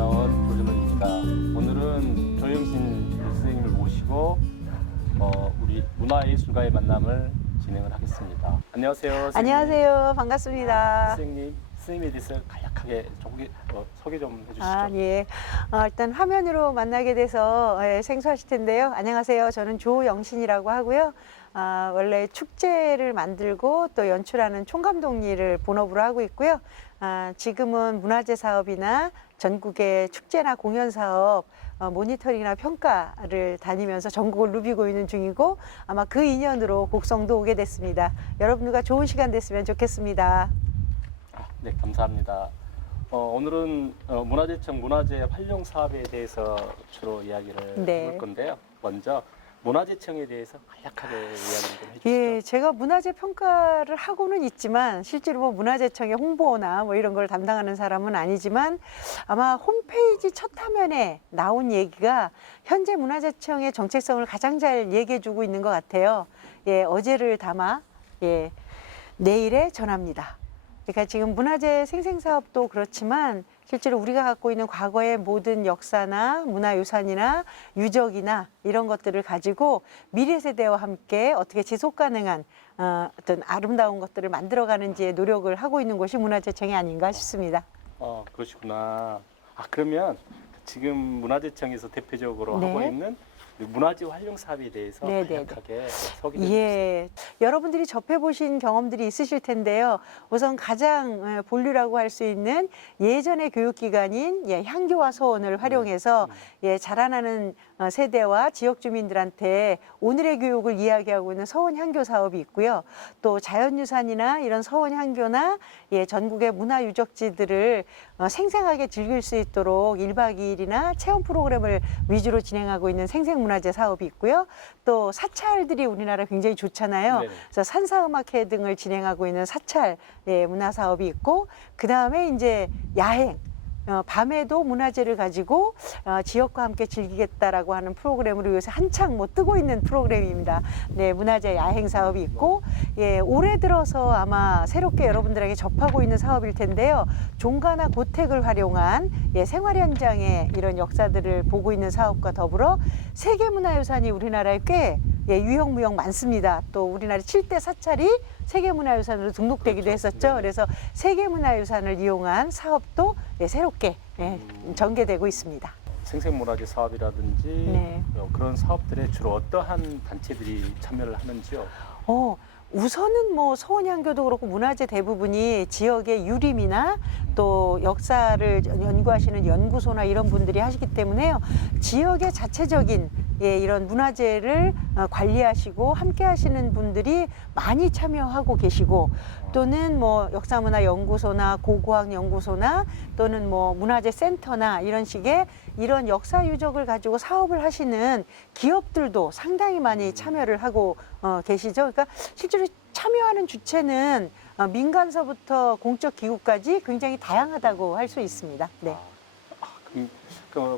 나온 조준호입니다. 오늘은 조영신 선생님을 모시고 우리 문화예술가의 만남을 진행을 하겠습니다. 안녕하세요. 선생님. 안녕하세요. 반갑습니다. 선생님에 대해서 간략하게 소개 좀 해주시죠. 예. 일단 화면으로 만나게 돼서 생소하실 텐데요. 안녕하세요. 저는 조영신이라고 하고요. 원래 축제를 만들고 또 연출하는 총감독 일을 본업으로 하고 있고요. 지금은 문화재 사업이나 전국의 축제나 공연 사업 모니터링이나 평가를 다니면서 전국을 누비고 있는 중이고 아마 그 인연으로 곡성도 오게 됐습니다. 여러분들과 좋은 시간 됐으면 좋겠습니다. 네, 감사합니다. 오늘은 문화재청 문화재 활용 사업에 대해서 주로 이야기를 해볼 건데요. 먼저 문화재청에 대해서 간략하게 이야기 좀 해주시죠. 예, 제가 문화재 평가를 하고는 있지만 실제로 뭐 문화재청의 홍보나 뭐 이런 걸 담당하는 사람은 아니지만 아마 홈페이지 첫 화면에 나온 얘기가 현재 문화재청의 정체성을 가장 잘 얘기해주고 있는 것 같아요. 예, 어제를 담아 내일에 전합니다. 그러니까 지금 문화재 생생사업도 그렇지만 실제로 우리가 갖고 있는 과거의 모든 역사나 문화유산이나 유적이나 이런 것들을 가지고 미래 세대와 함께 어떻게 지속 가능한 어떤 아름다운 것들을 만들어가는지에 노력을 하고 있는 곳이 문화재청이 아닌가 싶습니다. 그러시구나. 그러면 지금 문화재청에서 대표적으로 하고 있는 문화재 활용 사업에 대해서 간략하게 소개 좀 해주세요. 여러분들이 접해보신 경험들이 있으실 텐데요. 우선 가장 본류라고 할 수 있는 예전의 교육기관인 향교와 서원을 활용해서 자라나는 세대와 지역 주민들한테 오늘의 교육을 이야기하고 있는 서원 향교 사업이 있고요. 또 자연유산이나 이런 서원 향교나 전국의 문화유적지들을 생생하게 즐길 수 있도록 1박 2일이나 체험 프로그램을 위주로 진행하고 있는 생생문화재 사업이 있고요. 또 사찰들이 우리나라 굉장히 좋잖아요. 그래서 산사음악회 등을 진행하고 있는 사찰 문화 사업이 있고, 그 다음에 이제 야행. 밤에도 문화재를 가지고 지역과 함께 즐기겠다라고 하는 프로그램으로 요새 한창 뜨고 있는 프로그램입니다. 네, 문화재 야행 사업이 있고, 올해 들어서 아마 새롭게 여러분들에게 접하고 있는 사업일 텐데요. 종가나 고택을 활용한 생활 현장의 이런 역사들을 보고 있는 사업과 더불어 세계문화유산이 우리나라에 꽤 유형무형 많습니다. 또 우리나라 7대 사찰이 세계문화유산으로 등록되기도 했었죠. 그래서 세계문화유산을 이용한 사업도 새롭게 전개되고 있습니다. 생생문화재 사업이라든지 그런 사업들에 주로 어떠한 단체들이 참여를 하는지요? 우선은 서원향교도 그렇고 문화재 대부분이 지역의 유림이나 또 역사를 연구하시는 연구소나 이런 분들이 하시기 때문에요. 지역의 자체적인 이런 문화재를 관리하시고 함께 하시는 분들이 많이 참여하고 계시고, 또는 역사문화연구소나 고고학연구소나 또는 문화재 센터나 이런 식의 이런 역사 유적을 가지고 사업을 하시는 기업들도 상당히 많이 참여를 하고 계시죠. 그러니까 실제로 참여하는 주체는 민간서부터 공적 기구까지 굉장히 다양하다고 할 수 있습니다. 네.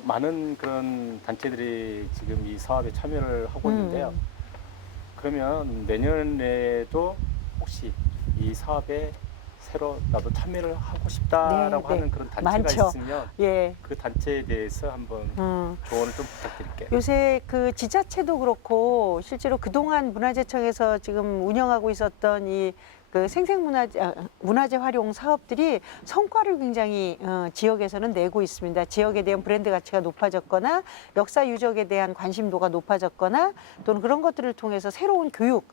많은 그런 단체들이 지금 이 사업에 참여를 하고 있는데요. 그러면 내년에도 혹시 이 사업에 새로 나도 참여를 하고 싶다라고 하는 그런 단체가 많죠. 있으면 그 단체에 대해서 한번 조언을 좀 부탁드릴게요. 요새 그 지자체도 그렇고 실제로 그동안 문화재청에서 지금 운영하고 있었던 그 문화재 활용 사업들이 성과를 굉장히 지역에서는 내고 있습니다. 지역에 대한 브랜드 가치가 높아졌거나 역사 유적에 대한 관심도가 높아졌거나 또는 그런 것들을 통해서 새로운 교육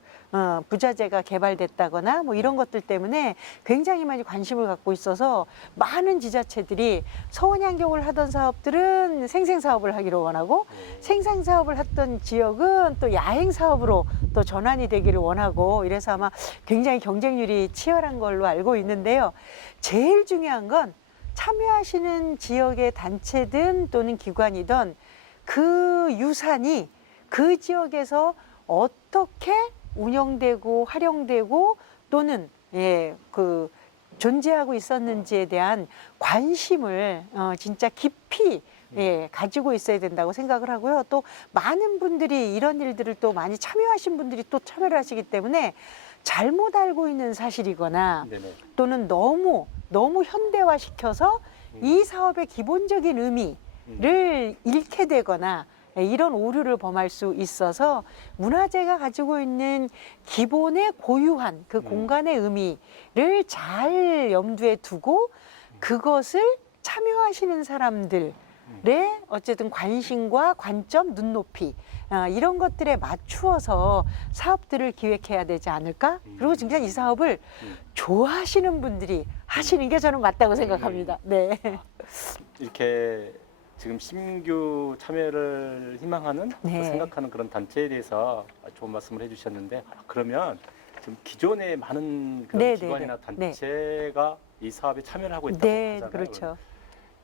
부자재가 개발됐다거나 이런 것들 때문에 굉장히 많이 관심을 갖고 있어서 많은 지자체들이 서원향교를 하던 사업들은 생생사업을 하기를 원하고 생생사업을 했던 지역은 또 야행사업으로 또 전환이 되기를 원하고, 이래서 아마 굉장히 경쟁률이 치열한 걸로 알고 있는데요. 제일 중요한 건 참여하시는 지역의 단체든 또는 기관이든 그 유산이 그 지역에서 어떻게 운영되고 활용되고 또는 존재하고 있었는지에 대한 관심을 진짜 깊이 가지고 있어야 된다고 생각을 하고요. 또 많은 분들이 이런 일들을 또 많이 참여하신 분들이 또 참여를 하시기 때문에 잘못 알고 있는 사실이거나 또는 너무 현대화시켜서 이 사업의 기본적인 의미를 잃게 되거나 이런 오류를 범할 수 있어서 문화재가 가지고 있는 기본의 고유한 그 공간의 의미를 잘 염두에 두고 그것을 참여하시는 사람들의 어쨌든 관심과 관점, 눈높이 이런 것들에 맞추어서 사업들을 기획해야 되지 않을까? 그리고 진짜 이 사업을 좋아하시는 분들이 하시는 게 저는 맞다고 생각합니다. 네. 이렇게 지금 신규 참여를 희망하는 네. 생각하는 그런 단체에 대해서 좋은 말씀을 해주셨는데 그러면 지금 기존에 많은 그런 네, 기관이나 네, 네. 단체가 이 사업에 참여를 하고 있다고 네, 하잖아요. 그렇죠.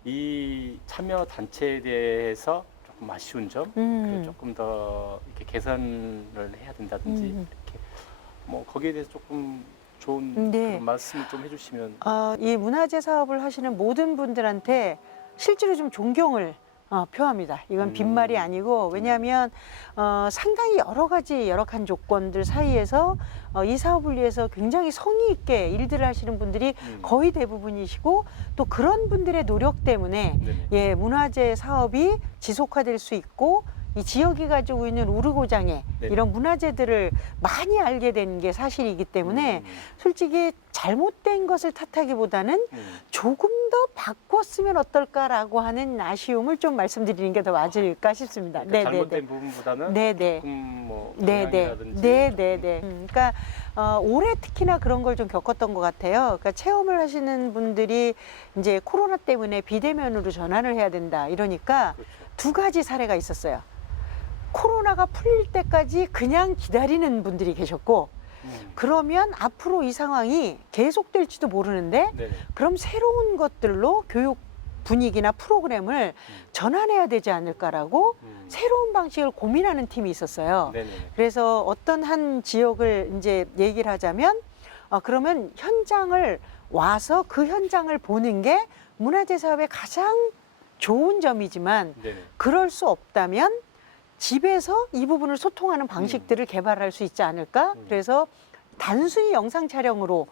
이 참여 단체에 대해서 조금 아쉬운 점, 그리고 조금 더 이렇게 개선을 해야 된다든지 이렇게 뭐 거기에 대해서 조금 좋은 네. 그런 말씀을 좀 해주시면. 이 문화재 사업을 하시는 모든 분들한테 실제로 좀 존경을 표합니다. 이건 빈말이 아니고 왜냐하면 상당히 여러 가지 열악한 조건들 사이에서 이 사업을 위해서 굉장히 성의 있게 일들을 하시는 분들이 거의 대부분이시고 또 그런 분들의 노력 때문에 네네. 예, 문화재 사업이 지속화될 수 있고 이 지역이 가지고 있는 우르고장애 네네. 이런 문화재들을 많이 알게 된 게 사실이기 때문에 솔직히 잘못된 것을 탓하기보다는 조금 더 바꿨으면 어떨까라고 하는 아쉬움을 좀 말씀드리는 게 더 맞을까 싶습니다. 그러니까 잘못된 부분보다는 네네. 조금 뭐 네네. 방향이라든지 네네네. 그러니까 올해 특히나 그런 걸 좀 겪었던 것 같아요. 그러니까 체험을 하시는 분들이 이제 코로나 때문에 비대면으로 전환을 해야 된다 이러니까 그렇죠. 두 가지 사례가 있었어요. 코로나가 풀릴 때까지 그냥 기다리는 분들이 계셨고 그러면 앞으로 이 상황이 계속될지도 모르는데 네네. 그럼 새로운 것들로 교육 분위기나 프로그램을 전환해야 되지 않을까라고 새로운 방식을 고민하는 팀이 있었어요. 네네. 그래서 어떤 한 지역을 이제 얘기를 하자면 그러면 현장을 와서 그 현장을 보는 게 문화재 사업의 가장 좋은 점이지만 네네. 그럴 수 없다면 집에서 이 부분을 소통하는 방식들을 개발할 수 있지 않을까? 그래서 단순히 영상 촬영으로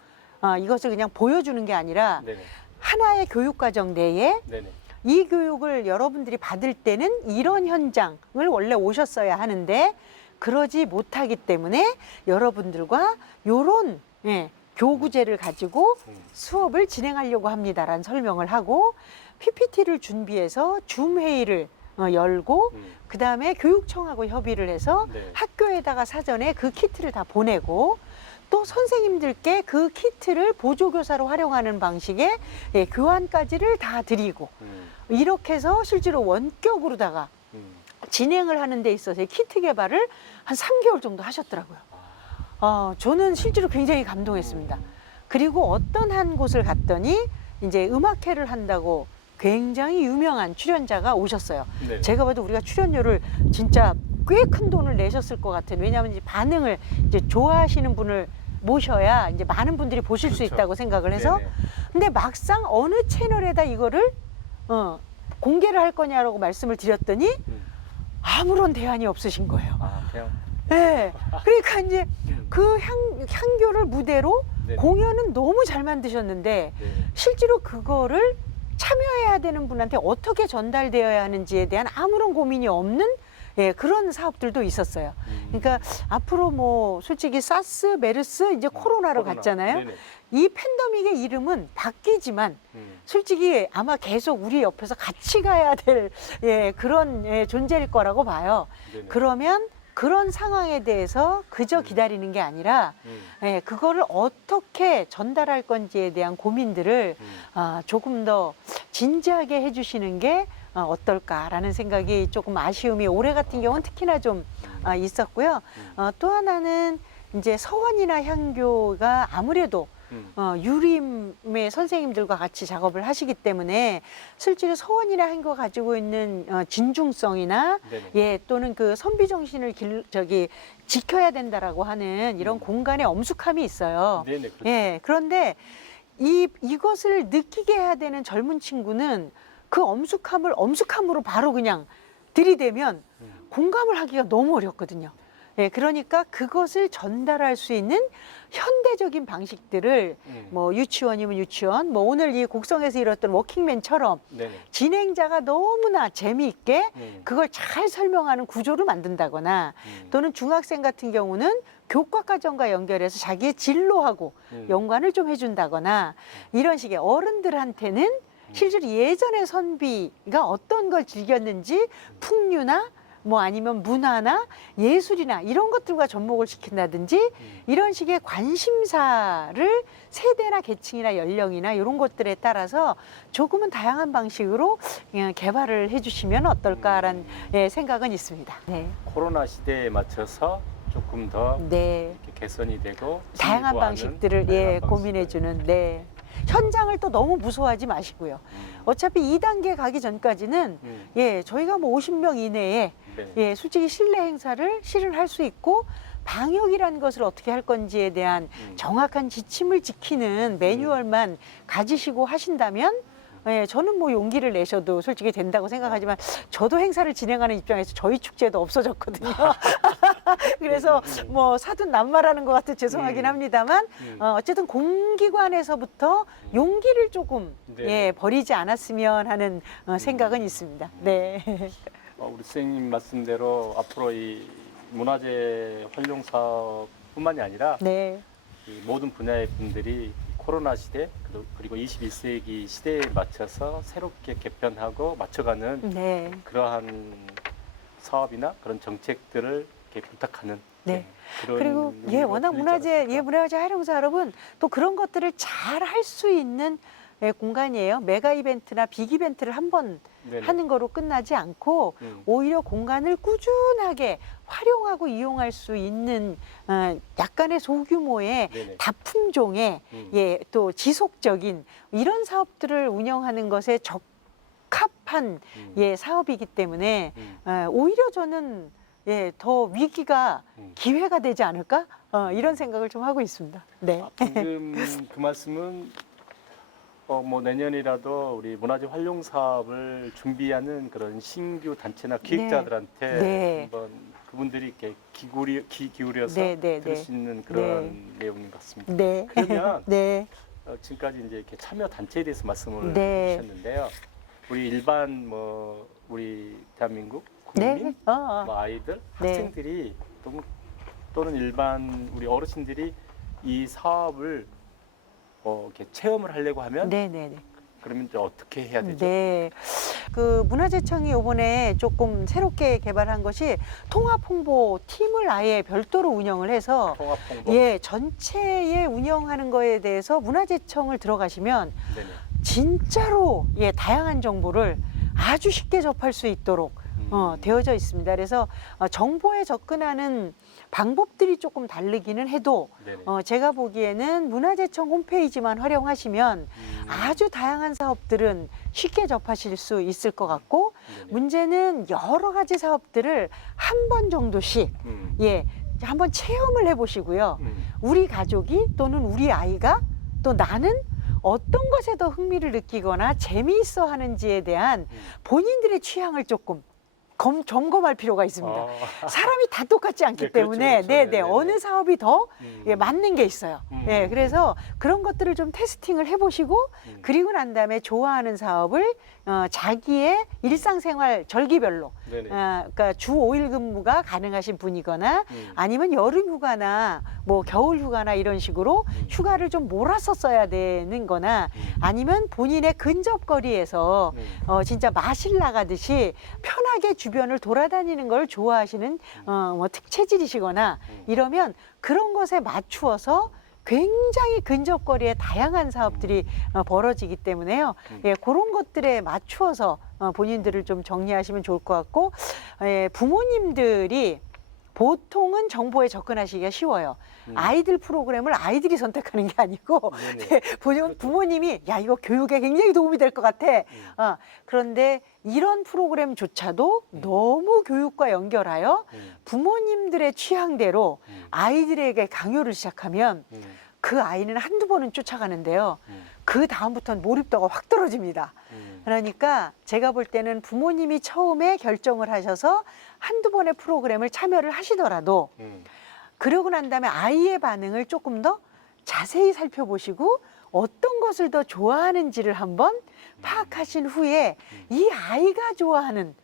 이것을 그냥 보여주는 게 아니라 네네. 하나의 교육 과정 내에 네네. 이 교육을 여러분들이 받을 때는 이런 현장을 원래 오셨어야 하는데 그러지 못하기 때문에 여러분들과 요런 교구제를 가지고 수업을 진행하려고 합니다라는 설명을 하고 PPT를 준비해서 줌 회의를 열고 그다음에 교육청하고 협의를 해서 네. 학교에다가 사전에 그 키트를 다 보내고 또 선생님들께 그 키트를 보조교사로 활용하는 방식의 교환까지를 다 드리고 이렇게 해서 실제로 원격으로다가 진행을 하는 데 있어서 키트 개발을 한 3개월 정도 하셨더라고요. 저는 실제로 굉장히 감동했습니다. 그리고 어떤 한 곳을 갔더니 이제 음악회를 한다고 굉장히 유명한 출연자가 오셨어요. 네. 제가 봐도 우리가 출연료를 진짜 꽤 큰 돈을 내셨을 것 같은 왜냐하면 이제 반응을 이제 좋아하시는 분을 모셔야 이제 많은 분들이 보실 수 그렇죠. 있다고 생각을 해서 네네. 근데 막상 어느 채널에다 이거를 공개를 할 거냐라고 말씀을 드렸더니 아무런 대안이 없으신 거예요. 그냥 네. 그러니까 이제 그 향교를 무대로 네네. 공연은 너무 잘 만드셨는데 네. 실제로 그거를 참여해야 되는 분한테 어떻게 전달되어야 하는지에 대한 아무런 고민이 없는 그런 사업들도 있었어요. 그러니까 앞으로 뭐 솔직히 사스, 메르스 이제 코로나로 코로나. 갔잖아요. 네네. 이 팬데믹의 이름은 바뀌지만 솔직히 아마 계속 우리 옆에서 같이 가야 될 그런 존재일 거라고 봐요. 네네. 그러면 그런 상황에 대해서 그저 기다리는 게 아니라 그거를 어떻게 전달할 건지에 대한 고민들을 조금 더 진지하게 해주시는 게 어떨까라는 생각이 조금 아쉬움이 올해 같은 경우는 특히나 좀 있었고요. 또 하나는 이제 서원이나 향교가 아무래도 유림의 선생님들과 같이 작업을 하시기 때문에 실제로 서원이나 향교가 가지고 있는 진중성이나 네네. 또는 그 선비 정신을 지켜야 된다라고 하는 이런 공간의 엄숙함이 있어요. 네네. 그렇죠. 그런데 이것을 느끼게 해야 되는 젊은 친구는 그 엄숙함을 엄숙함으로 바로 그냥 들이대면 공감을 하기가 너무 어렵거든요. 예, 그러니까 그것을 전달할 수 있는 현대적인 방식들을 뭐 유치원이면 유치원, 뭐 오늘 이 곡성에서 이뤘던 워킹맨처럼 네네. 진행자가 너무나 재미있게 그걸 잘 설명하는 구조를 만든다거나 또는 중학생 같은 경우는 교과과정과 연결해서 자기의 진로하고 연관을 좀 해준다거나 이런 식의 어른들한테는 실제로 예전의 선비가 어떤 걸 즐겼는지 풍류나 뭐 아니면 문화나 예술이나 이런 것들과 접목을 시킨다든지 이런 식의 관심사를 세대나 계층이나 연령이나 이런 것들에 따라서 조금은 다양한 방식으로 개발을 해주시면 어떨까라는 예, 생각은 있습니다. 네. 코로나 시대에 맞춰서 조금 더 네. 이렇게 개선이 되고 다양한 진보하는 방식들을 다양한 예, 방식들. 고민해주는 네. 현장을 또 너무 무서워하지 마시고요. 어차피 2단계 가기 전까지는 예, 저희가 뭐 50명 이내에 네. 예, 솔직히 실내 행사를 실현할 수 있고 방역이라는 것을 어떻게 할 건지에 대한 정확한 지침을 지키는 매뉴얼만 가지시고 하신다면 예, 저는 뭐 용기를 내셔도 솔직히 된다고 생각하지만 저도 행사를 진행하는 입장에서 저희 축제도 없어졌거든요. 그래서 뭐 사돈 낱말하는 것 같아 죄송하긴 합니다만 어쨌든 공기관에서부터 용기를 조금 네. 예, 버리지 않았으면 하는 생각은 있습니다. 네. 우리 선생님 말씀대로 앞으로 이 문화재 활용 사업뿐만이 아니라 네. 이 모든 분야의 분들이 코로나 시대 그리고 21세기 시대에 맞춰서 새롭게 개편하고 맞춰가는 네. 그러한 사업이나 그런 정책들을 이렇게 부탁하는 네. 그런 그리고 예, 의미로 워낙 들리지 문화재 않았을까? 예, 문화재 활용사 여러분 또 그런 것들을 잘 할 수 있는 예, 공간이에요. 메가 이벤트나 빅 이벤트를 한번 네네. 하는 거로 끝나지 않고 오히려 공간을 꾸준하게 활용하고 이용할 수 있는 약간의 소규모의 네네. 다품종의 예, 또 지속적인 이런 사업들을 운영하는 것에 적합한 예, 사업이기 때문에 오히려 저는 예, 더 위기가 기회가 되지 않을까? 이런 생각을 좀 하고 있습니다. 네. 방금 그 말씀은 뭐 내년이라도 우리 문화재 활용 사업을 준비하는 그런 신규 단체나 기획자들한테 네. 한번 그분들이 이렇게 귀 기울여서 네, 네, 들을 네. 수 있는 그런 내용인 것 같습니다. 네. 그러면 네. 지금까지 이제 이렇게 참여 단체에 대해서 말씀을 네. 해주셨는데요. 우리 일반 뭐 우리 대한민국 네. 국민, 어. 뭐 아이들, 네. 학생들이 또는 일반 우리 어르신들이 이 사업을 이렇게 체험을 하려고 하면 네, 네, 네. 그러면 이제 어떻게 해야 되죠? 네. 그 문화재청이 이번에 조금 새롭게 개발한 것이 통합 홍보 팀을 아예 별도로 운영을 해서 통합 홍보. 예, 전체에 운영하는 거에 대해서 문화재청을 들어가시면 네네. 진짜로 예, 다양한 정보를 아주 쉽게 접할 수 있도록 되어져 있습니다. 그래서 정보에 접근하는 방법들이 조금 다르기는 해도 네네. 제가 보기에는 문화재청 홈페이지만 활용하시면 아주 다양한 사업들은 쉽게 접하실 수 있을 것 같고 네네. 문제는 여러 가지 사업들을 한 번 정도씩 예, 한번 체험을 해보시고요. 우리 가족이 또는 우리 아이가 또 나는 어떤 것에 더 흥미를 느끼거나 재미있어 하는지에 대한 본인들의 취향을 조금 점검할 필요가 있습니다. 사람이 다 똑같지 않기 네, 그렇죠, 때문에 그렇죠. 네네 네네네. 어느 사업이 더 예, 맞는 게 있어요. 예, 음. 그래서 그런 것들을 좀 테스팅을 해보시고 그리고 난 다음에 좋아하는 사업을 자기의 일상생활 절기별로 네네. 그러니까 주 5일 근무가 가능하신 분이거나 아니면 여름 휴가나 뭐 겨울 휴가나 이런 식으로 휴가를 좀 몰아서 써야 되는 거나 아니면 본인의 근접거리에서 진짜 마실 나가듯이 편하게 주변을 돌아다니는 걸 좋아하시는 뭐 특체질이시거나 이러면 그런 것에 맞추어서 굉장히 근접거리에 다양한 사업들이 벌어지기 때문에요. 예, 그런 것들에 맞추어서 본인들을 좀 정리하시면 좋을 것 같고 예, 부모님들이 보통은 정보에 접근하시기가 쉬워요. 아이들 프로그램을 아이들이 선택하는 게 아니고 네네. 부모님이 야 이거 교육에 굉장히 도움이 될 것 같아. 그런데 이런 프로그램조차도 너무 교육과 연결하여 부모님들의 취향대로 아이들에게 강요를 시작하면 그 아이는 한두 번은 쫓아가는데요. 그 다음부터는 몰입도가 확 떨어집니다. 그러니까 제가 볼 때는 부모님이 처음에 결정을 하셔서 한두 번의 프로그램을 참여를 하시더라도 그러고 난 다음에 아이의 반응을 조금 더 자세히 살펴보시고 어떤 것을 더 좋아하는지를 한번 파악하신 후에 이 아이가 좋아하는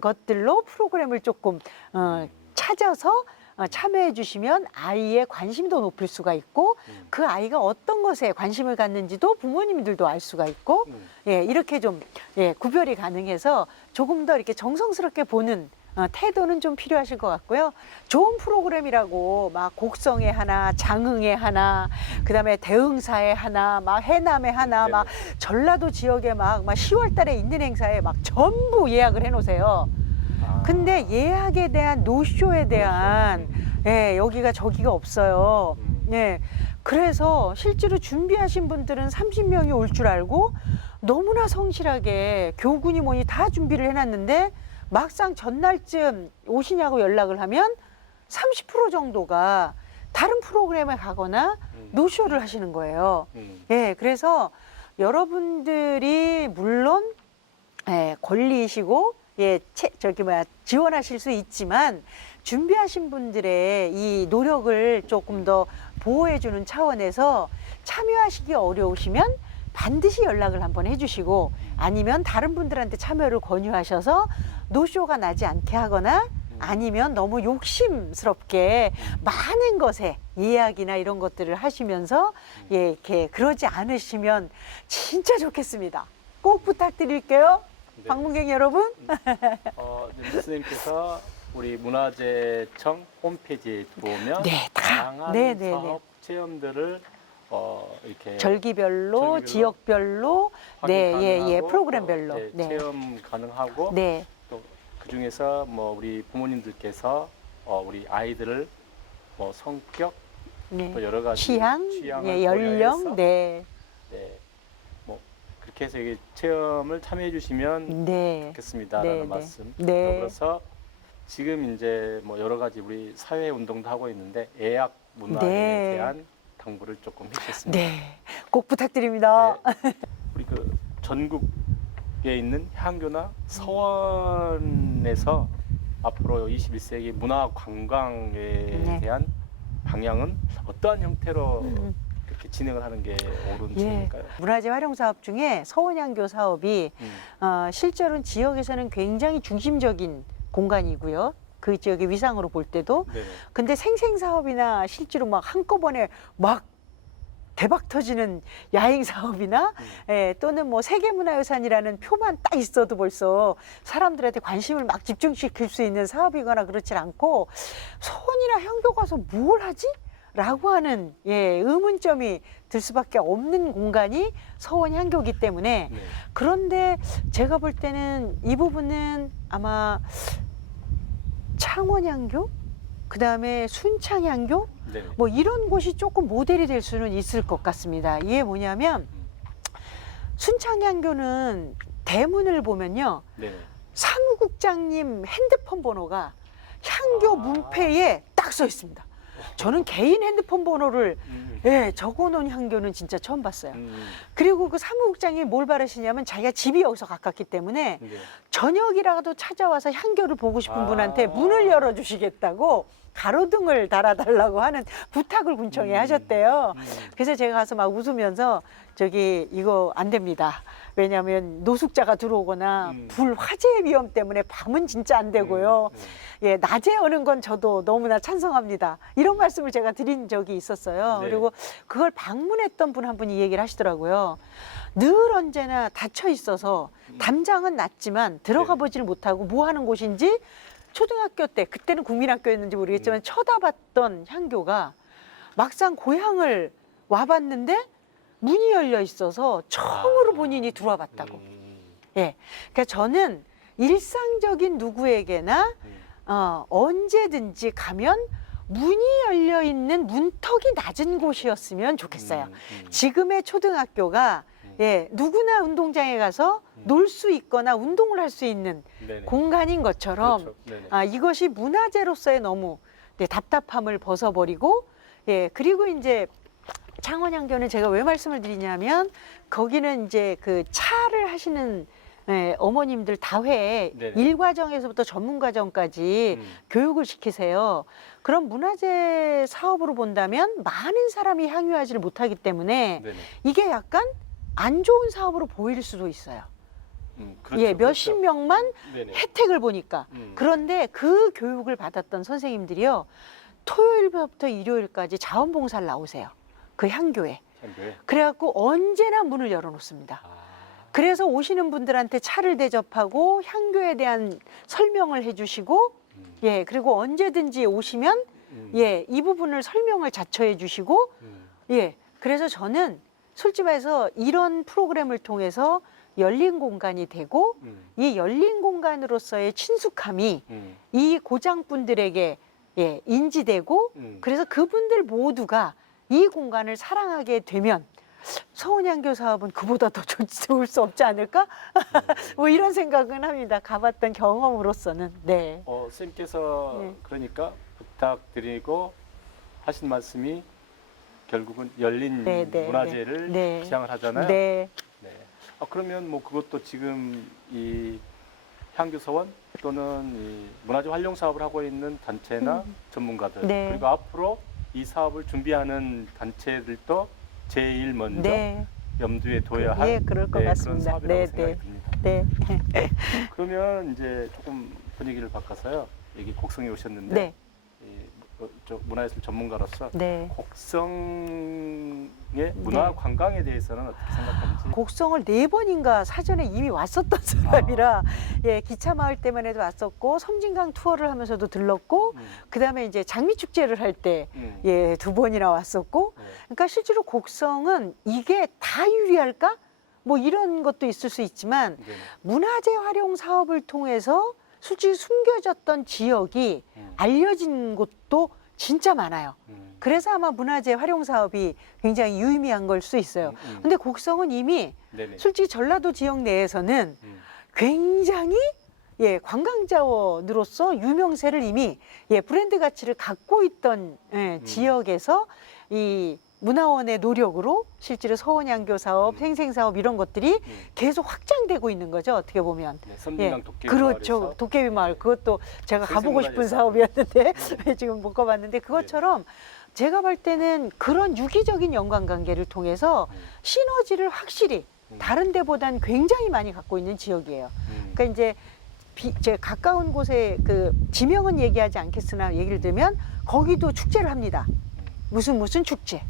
것들로 프로그램을 조금 찾아서 참여해 주시면 아이의 관심도 높일 수가 있고 그 아이가 어떤 것에 관심을 갖는지도 부모님들도 알 수가 있고 예, 이렇게 좀 예, 구별이 가능해서 조금 더 이렇게 정성스럽게 보는 태도는 좀 필요하실 것 같고요. 좋은 프로그램이라고 막 곡성에 하나, 장흥에 하나, 그다음에 대흥사에 하나, 막 해남에 하나, 막 전라도 지역에 막 10월 달에 있는 행사에 막 전부 예약을 해 놓으세요. 근데 예약에 대한 노쇼에 대한 예, 여기가 저기가 없어요. 예. 그래서 실제로 준비하신 분들은 30명이 올 줄 알고 너무나 성실하게 교군이 뭐니 다 준비를 해놨는데 막상 전날쯤 오시냐고 연락을 하면 30% 정도가 다른 프로그램에 가거나 노쇼를 하시는 거예요. 예, 그래서 여러분들이 물론 예, 권리이시고 예, 지원하실 수 있지만 준비하신 분들의 이 노력을 조금 더 보호해주는 차원에서 참여하시기 어려우시면 반드시 연락을 한번 해주시고 아니면 다른 분들한테 참여를 권유하셔서 노쇼가 나지 않게 하거나 아니면 너무 욕심스럽게 많은 것에 예약이나 이런 것들을 하시면서 예, 이렇게 그러지 않으시면 진짜 좋겠습니다. 꼭 부탁드릴게요. 네. 방문객 여러분. 교수님께서 우리 문화재청 홈페이지에 들어오면 네, 다. 다양한 네, 네, 사업 네. 체험들을 이렇게 절기별로, 지역별로, 네, 확인 예, 가능하고 프로그램별로. 또, 네. 체험 가능하고 네. 또 그중에서 뭐 우리 부모님들께서 우리 아이들을 뭐 성격 네. 또 여러 가지 취향, 취향을 예, 연령, 고려해서 네. 네, 뭐 그렇게 해서 이게 체험을 참여해 주시면 네. 좋겠습니다라는 네, 네. 말씀. 네. 더불어서 지금 이제 뭐 여러 가지 우리 사회 운동도 하고 있는데 예약 문화에 네. 대한 당부를 조금 해주셨습니다. 네. 꼭 부탁드립니다. 네. 우리 그 전국에 있는 향교나 서원에서 앞으로 21세기 문화 관광에 네. 대한 방향은 어떠한 형태로 이렇게 진행을 하는 게 옳은 예. 진행일까요? 문화재 활용 사업 중에 서원향교 사업이 실제로는 지역에서는 굉장히 중심적인 공간이고요. 그 지역의 위상으로 볼 때도. 네. 근데 생생 사업이나 실제로 막 한꺼번에 막 대박 터지는 야행 사업이나 예, 또는 뭐 세계문화유산이라는 표만 딱 있어도 벌써 사람들한테 관심을 막 집중시킬 수 있는 사업이거나 그렇진 않고 서원이나 향교 가서 뭘 하지? 라고 하는 예, 의문점이 들 수밖에 없는 공간이 서원 향교이기 때문에 네. 그런데 제가 볼 때는 이 부분은 아마 창원 향교, 그 다음에 순창 향교, 네. 뭐 이런 곳이 조금 모델이 될 수는 있을 것 같습니다. 이게 뭐냐면 순창 향교는 대문을 보면요, 네. 사무국장님 핸드폰 번호가 향교 문패에 딱 써 있습니다. 저는 개인 핸드폰 번호를 예, 적어놓은 향교는 진짜 처음 봤어요. 그리고 그 사무국장이 뭘 바라시냐면 자기가 집이 여기서 가깝기 때문에 네. 저녁이라도 찾아와서 향교를 보고 싶은 분한테 문을 열어주시겠다고 가로등을 달아달라고 하는 부탁을 군청에 하셨대요. 그래서 제가 가서 막 웃으면서 저기 이거 안 됩니다. 왜냐하면 노숙자가 들어오거나 불 화재 위험 때문에 밤은 진짜 안 되고요. 예, 낮에 오는 건 저도 너무나 찬성합니다. 이런 말씀을 제가 드린 적이 있었어요. 네. 그리고 그걸 방문했던 분 한 분이 얘기를 하시더라고요. 늘 언제나 닫혀 있어서 담장은 났지만 들어가 네. 보지를 못하고 뭐 하는 곳인지 초등학교 때, 그때는 국민학교였는지 모르겠지만 쳐다봤던 향교가 막상 고향을 와봤는데 문이 열려 있어서 처음으로 본인이 들어와 봤다고. 예. 그러니까 저는 일상적인 누구에게나 언제든지 가면 문이 열려 있는 문턱이 낮은 곳이었으면 좋겠어요. 지금의 초등학교가 예, 누구나 운동장에 가서 놀 수 있거나 운동을 할 수 있는 네네. 공간인 것처럼 그렇죠. 네네. 이것이 문화재로서의 너무 네, 답답함을 벗어버리고 예, 그리고 이제 창원향교는 제가 왜 말씀을 드리냐면 거기는 이제 그 차를 하시는 어머님들 다회 네네. 일과정에서부터 전문과정까지 교육을 시키세요. 그럼 문화재 사업으로 본다면 많은 사람이 향유하지를 못하기 때문에 네네. 이게 약간 안 좋은 사업으로 보일 수도 있어요. 그렇죠, 예, 몇십 그렇죠. 명만 네네. 혜택을 보니까. 음. 그런데 그 교육을 받았던 선생님들이요, 토요일부터 일요일까지 자원봉사를 나오세요. 그 향교에. 향교에. 그래갖고 언제나 문을 열어놓습니다. 아. 그래서 오시는 분들한테 차를 대접하고 향교에 대한 설명을 해주시고, 예, 그리고 언제든지 오시면 예, 이 부분을 설명을 자처해 주시고, 예, 그래서 저는 술집에서 이런 프로그램을 통해서 열린 공간이 되고, 이 열린 공간으로서의 친숙함이 이 고장분들에게 예, 인지되고, 그래서 그분들 모두가 이 공간을 사랑하게 되면 서원향교 사업은 그보다 더 좋을 수 없지 않을까? 뭐 이런 생각은 합니다. 가봤던 경험으로서는. 네. 선생님께서 네. 그러니까 부탁드리고 하신 말씀이 결국은 열린 네, 네, 문화재를 네. 지향을 하잖아요. 네. 네. 그러면 뭐 그것도 지금 이 향교서원 또는 이 문화재 활용 사업을 하고 있는 단체나 전문가들 네. 그리고 앞으로 이 사업을 준비하는 단체들도 제일 먼저 네. 염두에 둬야 할 예, 그럴 것 그런 같습니다. 사업이라고 네, 생각이 네. 듭니다. 네. 그러면 이제 조금 분위기를 바꿔서요. 여기 곡성에 오셨는데 네. 저 문화예술 전문가로서 네. 곡성의 문화 관광에 대해서는 어떻게 생각하는지. 곡성을 4번인가 사전에 이미 왔었던 사람이라 예, 기차 마을 때만 해도 왔었고 섬진강 투어를 하면서도 들렀고 그다음에 이제 장미 축제를 할 때 예, 2번이나 왔었고 그러니까 실제로 곡성은 이게 다 유리할까? 뭐 이런 것도 있을 수 있지만 네네. 문화재 활용 사업을 통해서 솔직히 숨겨졌던 지역이 알려진 곳도 진짜 많아요. 그래서 아마 문화재 활용 사업이 굉장히 유의미한 걸 수 있어요. 근데 곡성은 이미 네네. 솔직히 전라도 지역 내에서는 굉장히 예, 관광 자원으로서 유명세를 이미 예, 브랜드 가치를 갖고 있던 예, 지역에서 이 문화원의 노력으로 실제로 서원향교 사업, 생생사업 이런 것들이 계속 확장되고 있는 거죠. 어떻게 보면. 네, 섬진강 예, 도깨비 그렇죠. 마을에서 도깨비 마을 그것도 제가 가보고 싶은 생생문화재 사업이었는데 지금 못 가봤는데 그것처럼 제가 볼 때는 그런 유기적인 연관관계를 통해서 시너지를 확실히 다른 데보단 굉장히 많이 갖고 있는 지역이에요. 그러니까 이제 제 가까운 곳에 그 지명은 얘기하지 않겠으나 얘기를 들면 거기도 축제를 합니다. 무슨 축제.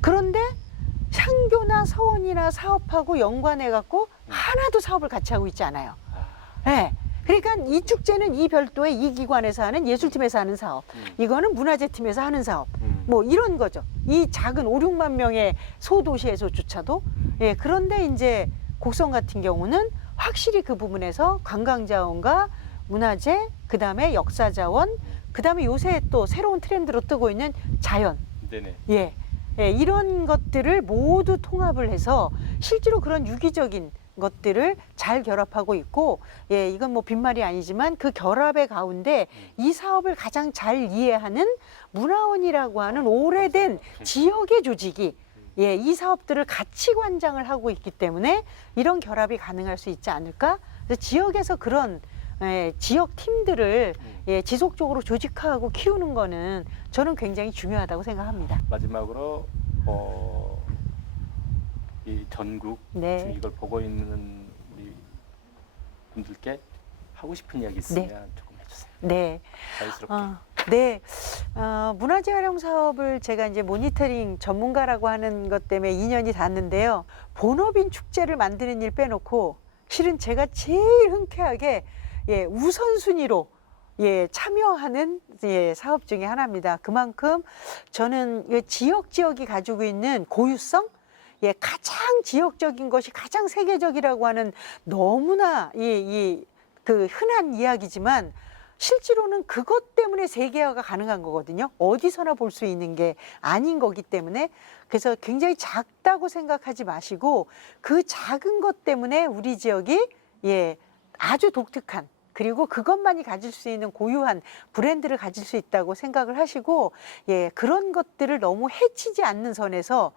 그런데 향교나 서원이나 사업하고 연관해 갖고 하나도 사업을 같이 하고 있지 않아요. 네. 그러니까 이 축제는 이 별도의 이 기관에서 하는 예술팀에서 하는 사업, 이거는 문화재팀에서 하는 사업, 뭐 이런 거죠. 이 작은 5, 6만 명의 소도시에서조차도. 예, 그런데 이제 곡성 같은 경우는 확실히 그 부분에서 관광자원과 문화재, 그 다음에 역사자원, 그 다음에 요새 또 새로운 트렌드로 뜨고 있는 자연. 네네. 예, 예, 이런 것들을 모두 통합을 해서 실제로 그런 유기적인 것들을 잘 결합하고 있고, 예, 이건 뭐 빈말이 아니지만 그 결합의 가운데 이 사업을 가장 잘 이해하는 문화원이라고 하는 오래된 지역의 조직이 예, 이 사업들을 같이 관장을 하고 있기 때문에 이런 결합이 가능할 수 있지 않을까? 그래서 지역에서 그런 예, 지역 팀들을 예, 지속적으로 조직화하고 키우는 거는 저는 굉장히 중요하다고 생각합니다. 마지막으로 이 전국 네. 지금 이걸 보고 있는 우리 분들께 하고 싶은 이야기 있으면 조금 해주세요. 네. 자유스럽게. 네. 문화재 활용 사업을 제가 이제 모니터링 전문가라고 하는 것 때문에 2년이 닿는데요. 본업인 축제를 만드는 일 빼놓고 실은 제가 제일 흔쾌하게 예, 우선순위로 예, 참여하는 예, 사업 중에 하나입니다. 그만큼 저는 이 지역이 가지고 있는 고유성, 예, 가장 지역적인 것이 가장 세계적이라고 하는 너무나 그 흔한 이야기지만 실제로는 그것 때문에 세계화가 가능한 거거든요. 어디서나 볼 수 있는 게 아닌 거기 때문에 그래서 굉장히 작다고 생각하지 마시고 그 작은 것 때문에 우리 지역이 예, 아주 독특한 그리고 그것만이 가질 수 있는 고유한 브랜드를 가질 수 있다고 생각을 하시고 예, 그런 것들을 너무 해치지 않는 선에서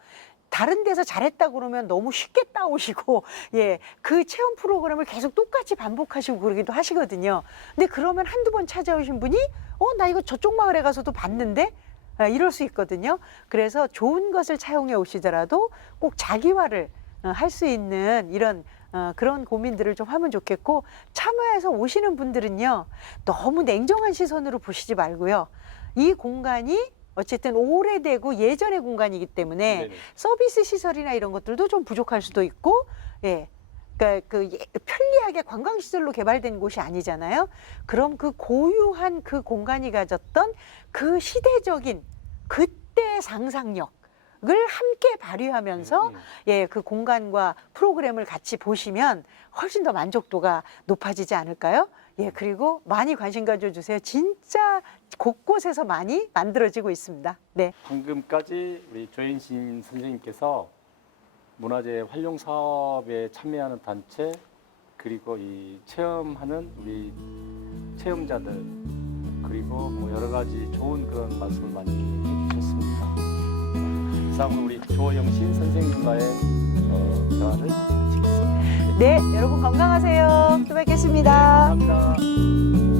다른 데서 잘했다 그러면 너무 쉽게 따오시고 예, 그 체험 프로그램을 계속 똑같이 반복하시고 그러기도 하시거든요. 근데 그러면 한두 번 찾아오신 분이 나 이거 저쪽 마을에 가서도 봤는데 이럴 수 있거든요. 그래서 좋은 것을 차용해 오시더라도 꼭 자기화를 할 수 있는 이런 그런 고민들을 좀 하면 좋겠고, 참여해서 오시는 분들은요, 너무 냉정한 시선으로 보시지 말고요. 이 공간이 어쨌든 오래되고 예전의 공간이기 때문에 네네. 서비스 시설이나 이런 것들도 좀 부족할 수도 있고, 예. 그러니까 편리하게 관광시설로 개발된 곳이 아니잖아요. 그럼 그 고유한 그 공간이 가졌던 그 시대적인 그때의 상상력을 함께 발휘하면서 예, 그 공간과 프로그램을 같이 보시면 훨씬 더 만족도가 높아지지 않을까요? 예, 그리고 많이 관심 가져주세요. 진짜 곳곳에서 많이 만들어지고 있습니다. 네. 방금까지 우리 조인신 선생님께서 문화재 활용 사업에 참여하는 단체, 그리고 이 체험하는 우리 체험자들, 그리고 뭐 여러 가지 좋은 그런 말씀을 많이 해주셨습니다. 이상으로 우리 조영신 선생님과의 대화를 마치겠습니다. 네, 여러분 건강하세요. 또 뵙겠습니다. 네, 감사합니다.